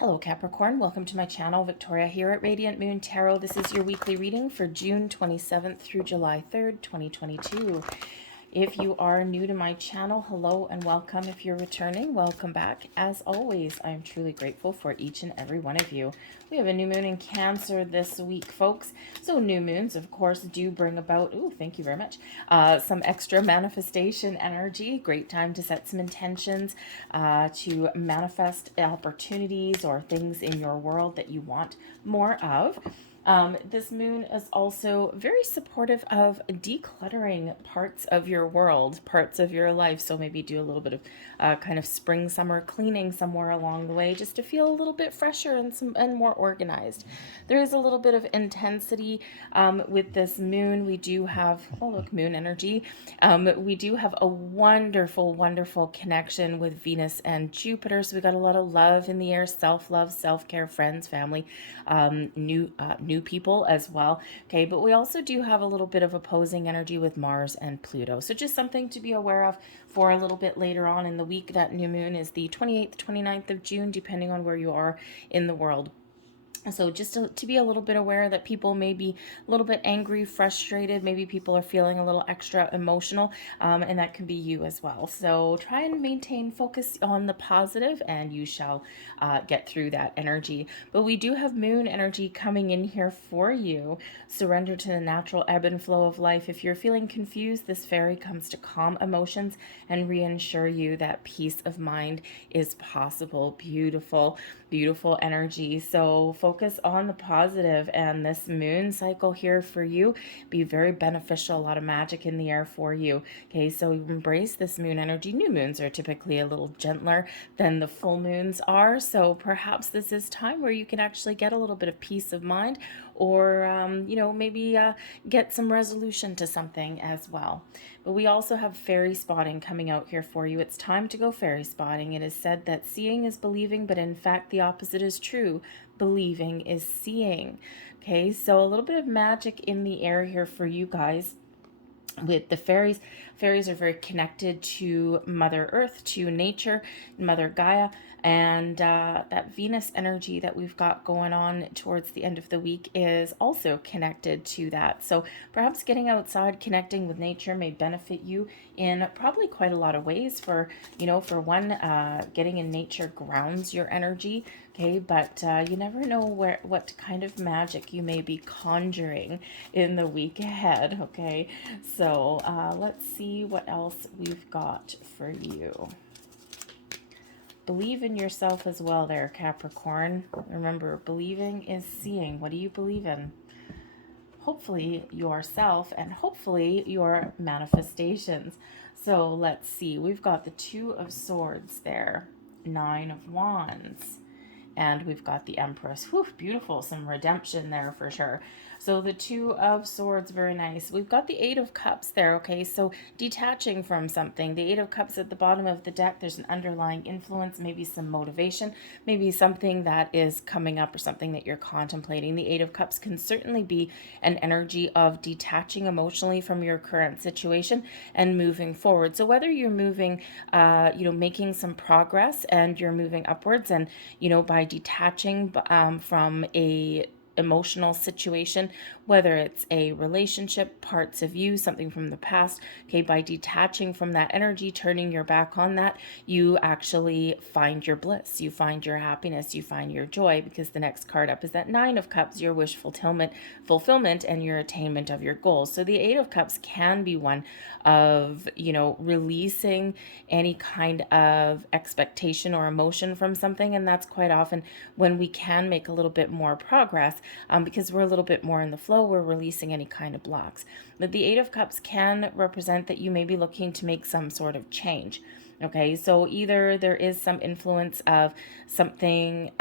Hello Capricorn, welcome to my channel. Victoria here at Radiant Moon Tarot. This is your weekly reading for June 27th through July 3rd, 2022. If you are new to my channel, hello and welcome. If you're returning, welcome back. As always, I am truly grateful for each and every one of you. We have a new moon in Cancer this week, folks. So new moons, of course, do bring about, thank you very much, some extra manifestation energy. Great time to set some intentions, to manifest opportunities or things in your world that you want more of. This moon is also very supportive of decluttering parts of your world, parts of your life. So maybe do a little bit of kind of spring, summer cleaning somewhere along the way just to feel a little bit fresher and more organized. There is a little bit of intensity with this moon. We do have, oh look, moon energy. We do have a wonderful, wonderful connection with Venus and Jupiter. So we got a lot of love in the air, self-love, self-care, friends, family, new people as well. Okay, but we also do have a little bit of opposing energy with Mars and Pluto. So just something to be aware of for a little bit later on in the week. That new moon is the 28th, 29th of June, depending on where you are in the world. So just to be a little bit aware that people may be a little bit angry, frustrated, maybe people are feeling a little extra emotional, and that can be you as well. So try and maintain focus on the positive and you shall get through that energy. But we do have moon energy coming in here for you. Surrender to the natural ebb and flow of life. If you're feeling confused, this fairy comes to calm emotions and reassure you that peace of mind is possible. Beautiful, beautiful energy. So focus on the positive, and this moon cycle here for you be very beneficial. A lot of magic in the air for you. Okay, so embrace this moon energy. New moons are typically a little gentler than the full moons are, so perhaps this is time where you can actually get a little bit of peace of mind, or maybe get some resolution to something as well. But we also have fairy spotting coming out here for you. It's time to go fairy spotting. It is said that seeing is believing, but in fact the opposite is true. Believing is seeing. Okay, so a little bit of magic in the air here for you guys with the fairies. Fairies are very connected to Mother Earth, to nature, Mother Gaia, and that Venus energy that we've got going on towards the end of the week is also connected to that. So perhaps getting outside, connecting with nature may benefit you in probably quite a lot of ways. For one, getting in nature grounds your energy. Okay, but you never know what kind of magic you may be conjuring in the week ahead. Okay, so let's see what else we've got for you. Believe in yourself as well there, Capricorn. Remember, believing is seeing. What do you believe in? Hopefully yourself, and hopefully your manifestations. So let's see. We've got the Two of Swords there, Nine of Wands, and we've got the Empress. Whew, beautiful. Some redemption there for sure. So the Two of Swords, very nice. We've got the Eight of Cups there, okay? So detaching from something. The Eight of Cups at the bottom of the deck, there's an underlying influence, maybe some motivation, maybe something that is coming up or something that you're contemplating. The Eight of Cups can certainly be an energy of detaching emotionally from your current situation and moving forward. So whether you're moving, making some progress and you're moving upwards, and, by detaching from a emotional situation, whether it's a relationship, parts of you, something from the past, okay, by detaching from that energy, turning your back on that, you actually find your bliss, you find your happiness, you find your joy, because the next card up is that Nine of Cups, your wish fulfillment and your attainment of your goals. So the Eight of Cups can be one of, releasing any kind of expectation or emotion from something, and that's quite often when we can make a little bit more progress, because we're a little bit more in the flow, we're releasing any kind of blocks. But the Eight of Cups can represent that you may be looking to make some sort of change. Okay, so either there is some influence of something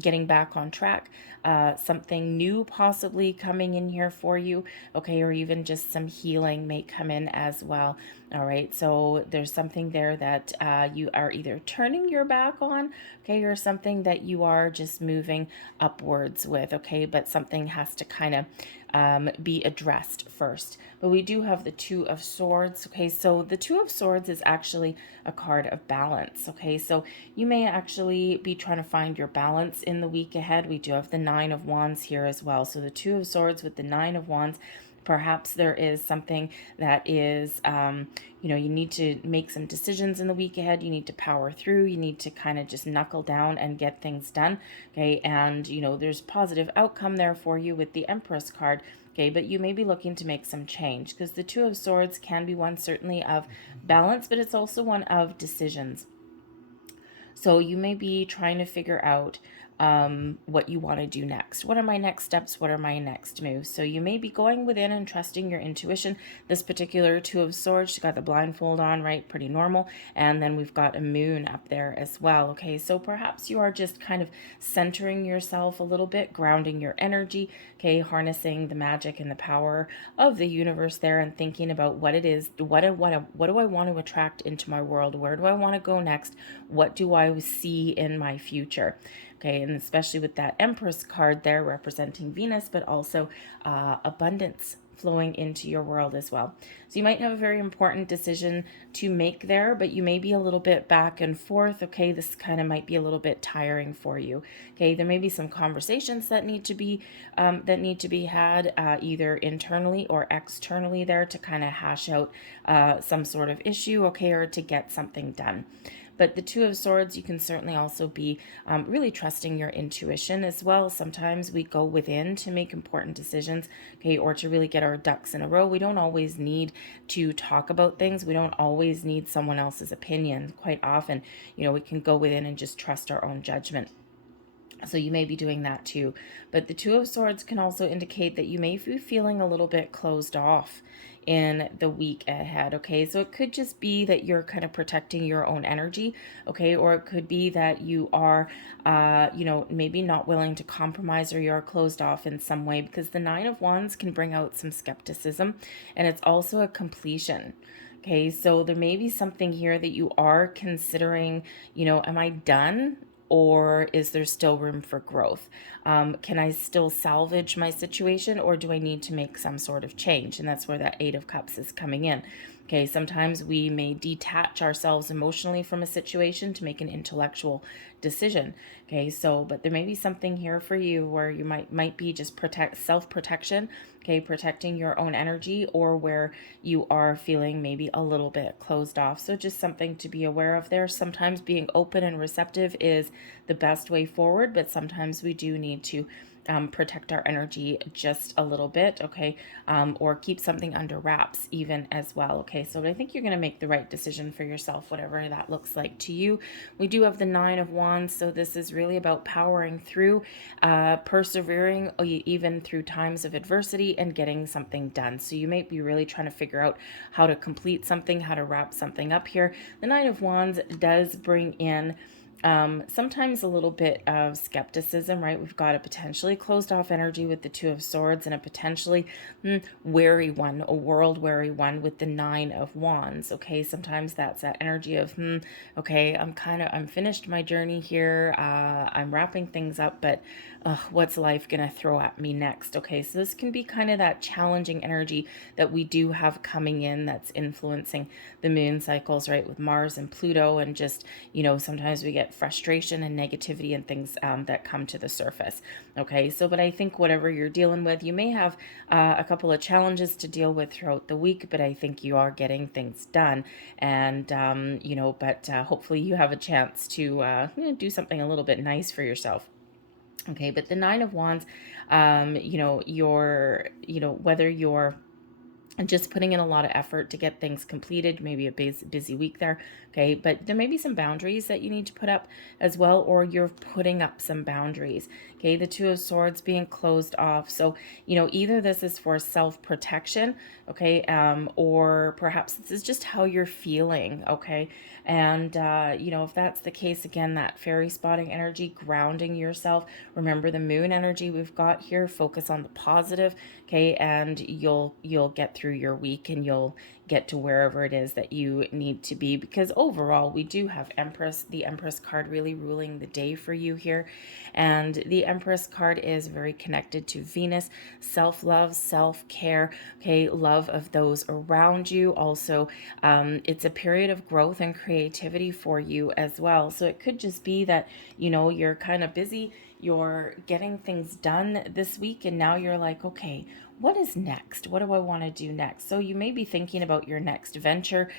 getting back on track, something new possibly coming in here for you, okay, or even just some healing may come in as well. All right, so there's something there that you are either turning your back on, okay, or something that you are just moving upwards with, okay, but something has to kind of be addressed first. But we do have the Two of Swords. Okay, so the Two of Swords is actually a card of balance. Okay, so you may actually be trying to find your balance in the week ahead. We do have the Nine of Wands here as well. So the Two of Swords with the Nine of Wands. Perhaps there is something that is, you need to make some decisions in the week ahead. You need to power through. You need to kind of just knuckle down and get things done. Okay, and, there's positive outcome there for you with the Empress card. Okay, but you may be looking to make some change because the Two of Swords can be one certainly of balance, but it's also one of decisions. So you may be trying to figure out what you want to do next. What are my next steps? What are my next moves? So you may be going within and trusting your intuition. This particular Two of Swords, she's got the blindfold on, right? Pretty normal. And then we've got a moon up there as well. Okay, so perhaps you are just kind of centering yourself a little bit, grounding your energy, okay, harnessing the magic and the power of the universe there and thinking about what it is, what do I want to attract into my world? Where do I want to go next? What do I see in my future? Okay, and especially with that Empress card there representing Venus, but also abundance flowing into your world as well. So you might have a very important decision to make there, but you may be a little bit back and forth. Okay, this kind of might be a little bit tiring for you. Okay, there may be some conversations that need to be had either internally or externally there to kind of hash out some sort of issue, okay, or to get something done. But the Two of Swords, you can certainly also be really trusting your intuition as well. Sometimes we go within to make important decisions, okay, or to really get our ducks in a row. We don't always need to talk about things. We don't always need someone else's opinion. Quite often, we can go within and just trust our own judgment. So you may be doing that too. But the Two of Swords can also indicate that you may be feeling a little bit closed off in the week ahead. Okay, so it could just be that you're kind of protecting your own energy. Okay, or it could be that you are maybe not willing to compromise, or you're closed off in some way, because the Nine of Wands can bring out some skepticism, and it's also a completion. Okay, so there may be something here that you are considering, am I done? Or is there still room for growth? Can I still salvage my situation, or do I need to make some sort of change? And that's where that Eight of Cups is coming in. Okay, sometimes we may detach ourselves emotionally from a situation to make an intellectual decision. Okay, so, but there may be something here for you where you might be just self-protection, okay, protecting your own energy, or where you are feeling maybe a little bit closed off. So just something to be aware of there. Sometimes being open and receptive is the best way forward, but sometimes we do need to protect our energy just a little bit, okay, or keep something under wraps even as well, okay. So I think you're going to make the right decision for yourself, whatever that looks like to you. We do have the Nine of Wands, so this is really about powering through, persevering even through times of adversity and getting something done. So you might be really trying to figure out how to complete something, how to wrap something up here. The Nine of Wands does bring in sometimes a little bit of skepticism, right? We've got a potentially closed off energy with the Two of Swords, and a potentially wary one, a world wary one with the Nine of Wands. Okay, sometimes that's that energy of okay, I'm finished my journey here, I'm wrapping things up, but what's life gonna throw at me next? Okay, so this can be kind of that challenging energy that we do have coming in, that's influencing the moon cycles, right, with Mars and Pluto, and just sometimes we get frustration and negativity and things that come to the surface. Okay, so but I think whatever you're dealing with, you may have a couple of challenges to deal with throughout the week, but I think you are getting things done, and but hopefully you have a chance to do something a little bit nice for yourself. Okay, but the Nine of Wands, whether you're just putting in a lot of effort to get things completed, maybe a busy week there, okay, but there may be some boundaries that you need to put up as well, or you're putting up some boundaries, okay. The Two of Swords being closed off, so either this is for self-protection, okay, or perhaps this is just how you're feeling, okay. And if that's the case, again, that fairy spotting energy, grounding yourself. Remember the moon energy we've got here, focus on the positive, okay, and you'll get through your week and you'll get to wherever it is that you need to be, because overall we do have Empress, the Empress card, really ruling the day for you here. And the Empress card is very connected to Venus, self-love, self-care, okay, love of those around you. Also, it's a period of growth and creativity for you as well. So it could just be that, you're kind of busy, you're getting things done this week, and now you're like, okay, what is next? What do I want to do next? So you may be thinking about your next venture,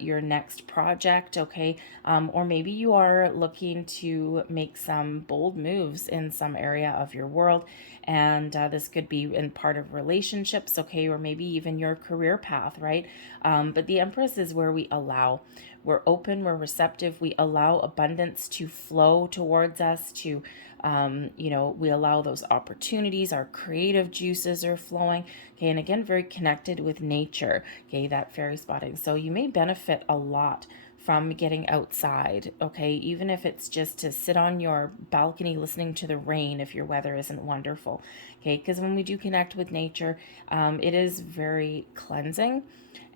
your next project, okay? Or maybe you are looking to make some bold moves in some area of your world. And this could be in part of relationships, okay? Or maybe even your career path, right? But the Empress is where we're open, we're receptive, we allow abundance to flow towards us, to we allow those opportunities, our creative juices are flowing, okay, and again, very connected with nature, okay, that fairy spotting. So you may benefit a lot from getting outside, okay, even if it's just to sit on your balcony listening to the rain if your weather isn't wonderful, okay, because when we do connect with nature, it is very cleansing.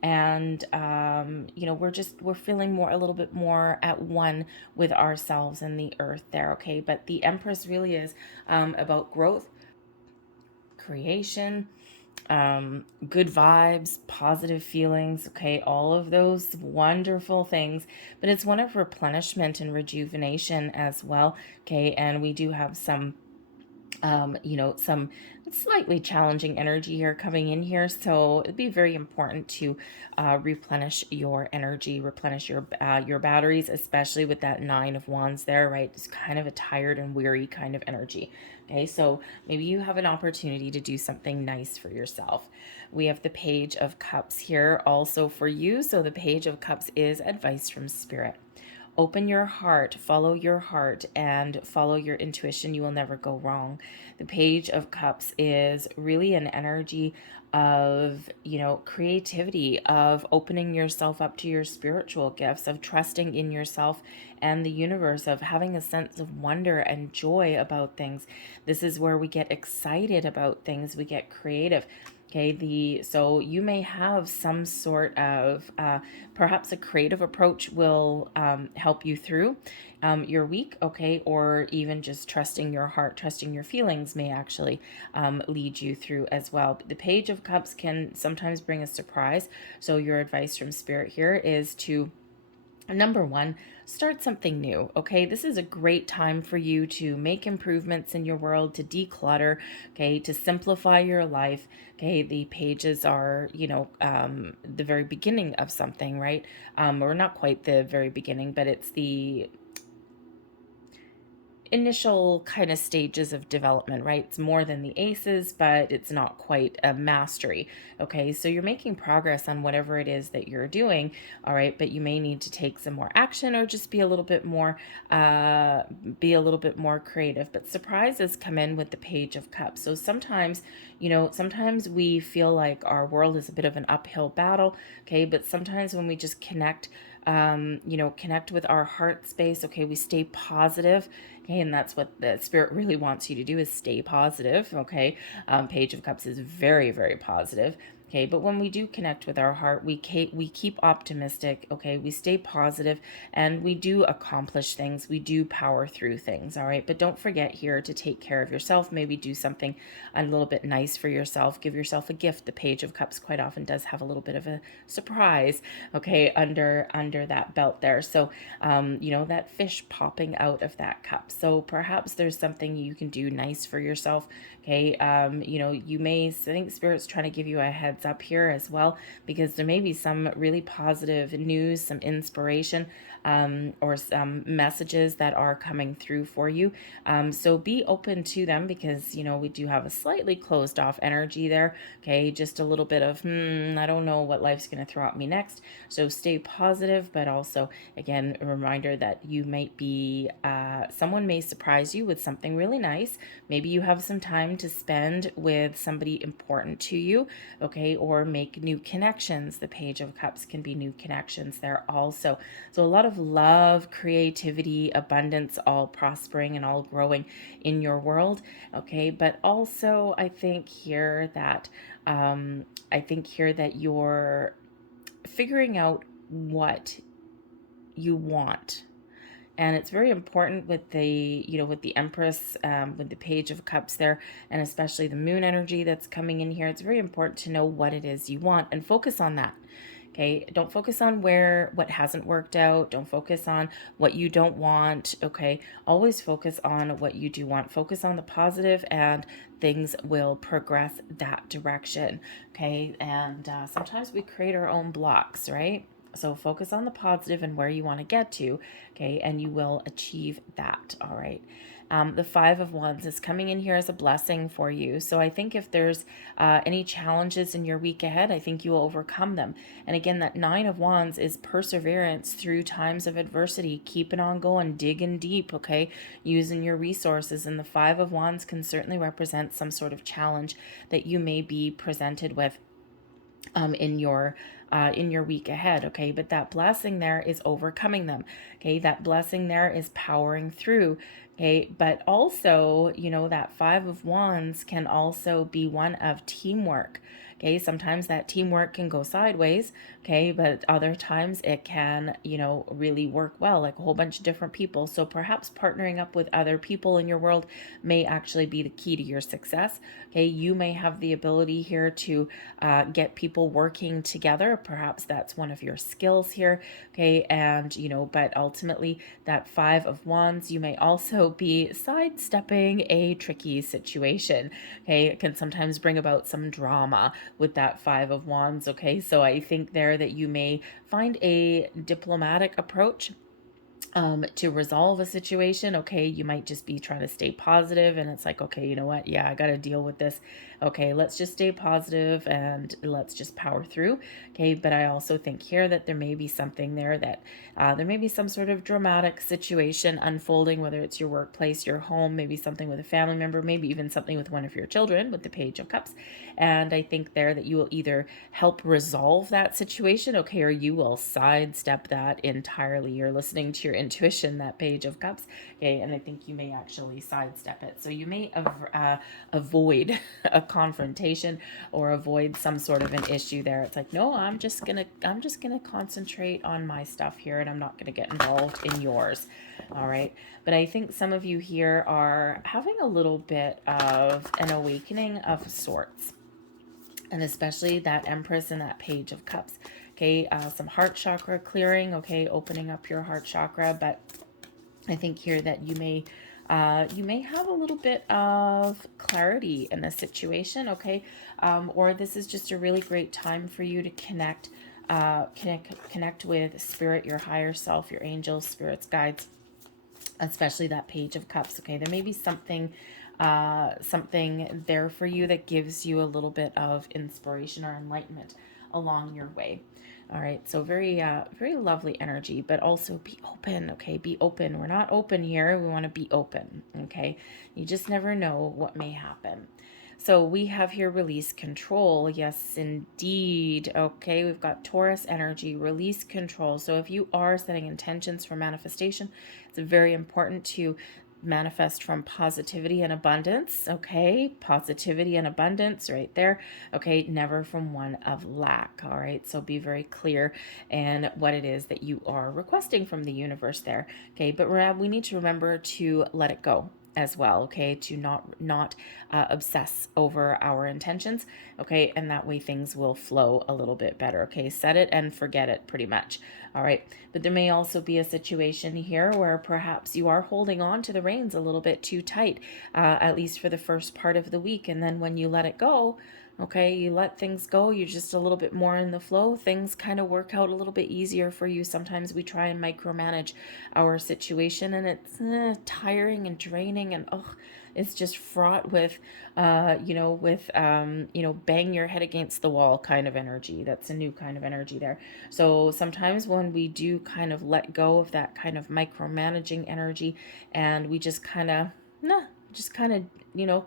And we're feeling a little bit more at one with ourselves and the earth there, okay? But the Empress really is about growth, creation, good vibes, positive feelings, okay, all of those wonderful things. But it's one of replenishment and rejuvenation as well, okay? And we do have some some slightly challenging energy here coming in here. So it'd be very important to replenish your energy, replenish your batteries, especially with that Nine of Wands there, right? It's kind of a tired and weary kind of energy. Okay, so maybe you have an opportunity to do something nice for yourself. We have the Page of Cups here also for you. So the Page of Cups is advice from Spirit. Open your heart, and follow your intuition. You will never go wrong. The Page of Cups is really an energy of, creativity, of opening yourself up to your spiritual gifts, of trusting in yourself and the universe, of having a sense of wonder and joy about things. This is where we get excited about things, we get creative. Okay, so you may have some sort of perhaps a creative approach will help you through your week, okay, or even just trusting your heart, trusting your feelings may actually lead you through as well. But the Page of Cups can sometimes bring a surprise. So your advice from Spirit here is to, number one, start something new, okay? This is a great time for you to make improvements in your world, to declutter, okay, to simplify your life, okay? The pages are, the very beginning of something, right? Or not quite the very beginning, but it's the initial kind of stages of development, right? It's more than the aces, but it's not quite a mastery. Okay, so you're making progress on whatever it is that you're doing, all right, but you may need to take some more action or just be a little bit more creative. But surprises come in with the Page of Cups. So sometimes we feel like our world is a bit of an uphill battle, okay, but sometimes when we just connect with our heart space, okay, we stay positive, okay, and that's what the Spirit really wants you to do, is stay positive, okay. Page of Cups is very, very positive, okay, but when we do connect with our heart, we keep optimistic, okay, we stay positive, and we do accomplish things, we do power through things, all right. But don't forget here to take care of yourself, maybe do something a little bit nice for yourself, give yourself a gift. The Page of Cups quite often does have a little bit of a surprise, okay, under that belt there. So that fish popping out of that cup. So perhaps there's something you can do nice for yourself, okay. You may think Spirit's trying to give you a heads up here as well, because there may be some really positive news, some inspiration, or some messages that are coming through for you. So be open to them, because, we do have a slightly closed off energy there. Okay, just a little bit of, I don't know what life's going to throw at me next. So stay positive, but also, again, a reminder that you might be, someone may surprise you with something really nice. Maybe you have some time to spend with somebody important to you. Okay, okay, or make new connections. The Page of Cups can be new connections there also. So a lot of love, creativity, abundance, all prospering and all growing in your world, okay? But also I think here that you're figuring out what you want. And it's very important with the, with the Empress, with the Page of Cups there, and especially the moon energy that's coming in here. It's very important to know what it is you want and focus on that. Okay, don't focus on what hasn't worked out. Don't focus on what you don't want. Okay, always focus on what you do want. Focus on the positive, and things will progress that direction. Okay, and sometimes we create our own blocks, right? So focus on the positive and where you want to get to, okay, and you will achieve that, all right? The Five of Wands is coming in here as a blessing for you. So I think if there's any challenges in your week ahead, I think you will overcome them. And again, that Nine of Wands is perseverance through times of adversity. Keeping on going, digging deep, okay, using your resources. And the Five of Wands can certainly represent some sort of challenge that you may be presented with in your week ahead, okay? But that blessing there is overcoming them, okay? That blessing there is powering through, okay? But also, that Five of Wands can also be one of teamwork, okay? Sometimes that teamwork can go sideways, okay? But other times it can, really work well, like a whole bunch of different people. So perhaps partnering up with other people in your world may actually be the key to your success, okay? You may have the ability here to get people working together. Perhaps that's one of your skills here, okay? And, but ultimately that Five of Wands, you may also be sidestepping a tricky situation, okay? It can sometimes bring about some drama with that Five of Wands, okay? So I think there that you may find a diplomatic approach to resolve a situation. Okay, you might just be trying to stay positive, and it's like, okay, you know what? Yeah, I got to deal with this. Okay, let's just stay positive and let's just power through. Okay, but I also think here that there may be something there that there may be some sort of dramatic situation unfolding, whether it's your workplace, your home, maybe something with a family member, maybe even something with one of your children with the Page of Cups. And I think there that you will either help resolve that situation, okay, or you will sidestep that entirely. You're listening to your intuition, that Page of Cups, okay, and I think you may actually sidestep it. So you may avoid a confrontation or avoid some sort of an issue there. It's like, no, I'm just gonna concentrate on my stuff here, and I'm not gonna get involved in yours. All right, but I think some of you here are having a little bit of an awakening of sorts, and especially that Empress and that Page of Cups. Okay, some heart chakra clearing, okay, opening up your heart chakra. But I think here that you may have a little bit of clarity in the situation, okay, or this is just a really great time for you to connect with spirit, your higher self, your angels, spirits, guides, especially that Page of Cups. Okay, there may be something there for you that gives you a little bit of inspiration or enlightenment along your way. All right, so very lovely energy, but also be open, okay? Be open. We're not open here. We want to be open, okay? You just never know what may happen. So we have here release control. Yes, indeed. Okay, we've got Taurus energy, release control. So if you are setting intentions for manifestation, it's very important to manifest from positivity and abundance. Okay, positivity and abundance right there. Okay, never from one of lack. All right, so be very clear in what it is that you are requesting from the universe there. Okay, but we need to remember to let it go as well, okay, to not obsess over our intentions, okay, and that way things will flow a little bit better. Okay, set it and forget it, pretty much. All right, but there may also be a situation here where perhaps you are holding on to the reins a little bit too tight, at least for the first part of the week, and then when you let it go, okay, you let things go, you're just a little bit more in the flow, things kind of work out a little bit easier for you. Sometimes we try and micromanage our situation, and it's tiring and draining, and it's just fraught with bang your head against the wall kind of energy. That's a new kind of energy there. So sometimes when we do kind of let go of that kind of micromanaging energy, and we just kind of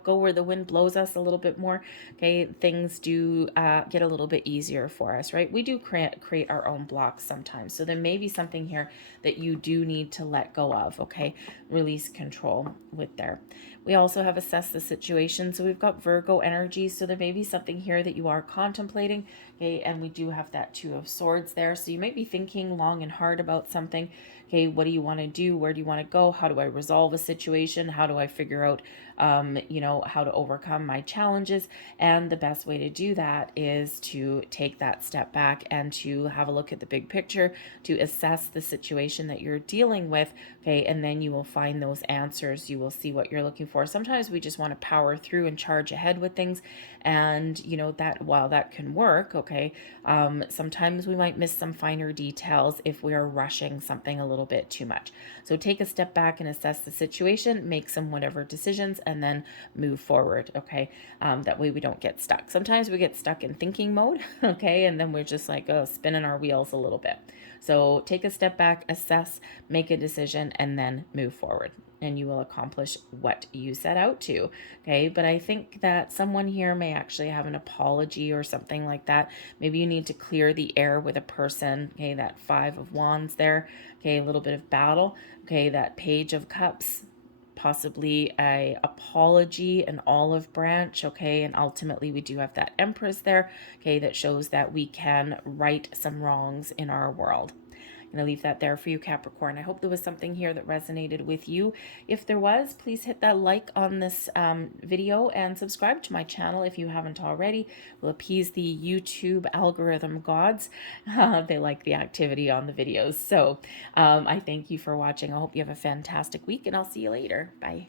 go where the wind blows us a little bit more, okay, things do get a little bit easier for us, right? We do create our own blocks sometimes. So there may be something here that you do need to let go of, okay? Release control with there. We also have assessed the situation. So we've got Virgo energy. So there may be something here that you are contemplating, okay? And we do have that Two of Swords there. So you might be thinking long and hard about something. Okay, what do you want to do? Where do you want to go? How do I resolve a situation? How do I figure out, how to overcome my challenges? And the best way to do that is to take that step back and to have a look at the big picture, to assess the situation that you're dealing with. Okay, and then you will find those answers. You will see what you're looking for. Sometimes we just want to power through and charge ahead with things. And, that while that can work, okay, sometimes we might miss some finer details if we are rushing something a little bit too much. So take a step back and assess the situation, make some whatever decisions, and then move forward, okay? That way we don't get stuck. Sometimes we get stuck in thinking mode, okay? And then we're just like, spinning our wheels a little bit. So take a step back, assess, make a decision, and then move forward. And you will accomplish what you set out to, okay? But I think that someone here may actually have an apology or something like that. Maybe you need to clear the air with a person, okay? That Five of Wands there, okay? A little bit of battle, okay? That Page of Cups, possibly a apology, an olive branch, okay? And ultimately we do have that Empress there, okay? That shows that we can right some wrongs in our world. I'm going to leave that there for you, Capricorn. I hope there was something here that resonated with you. If there was, please hit that like on this video and subscribe to my channel if you haven't already. We'll appease the YouTube algorithm gods. They like the activity on the videos. So I thank you for watching. I hope you have a fantastic week, and I'll see you later. Bye.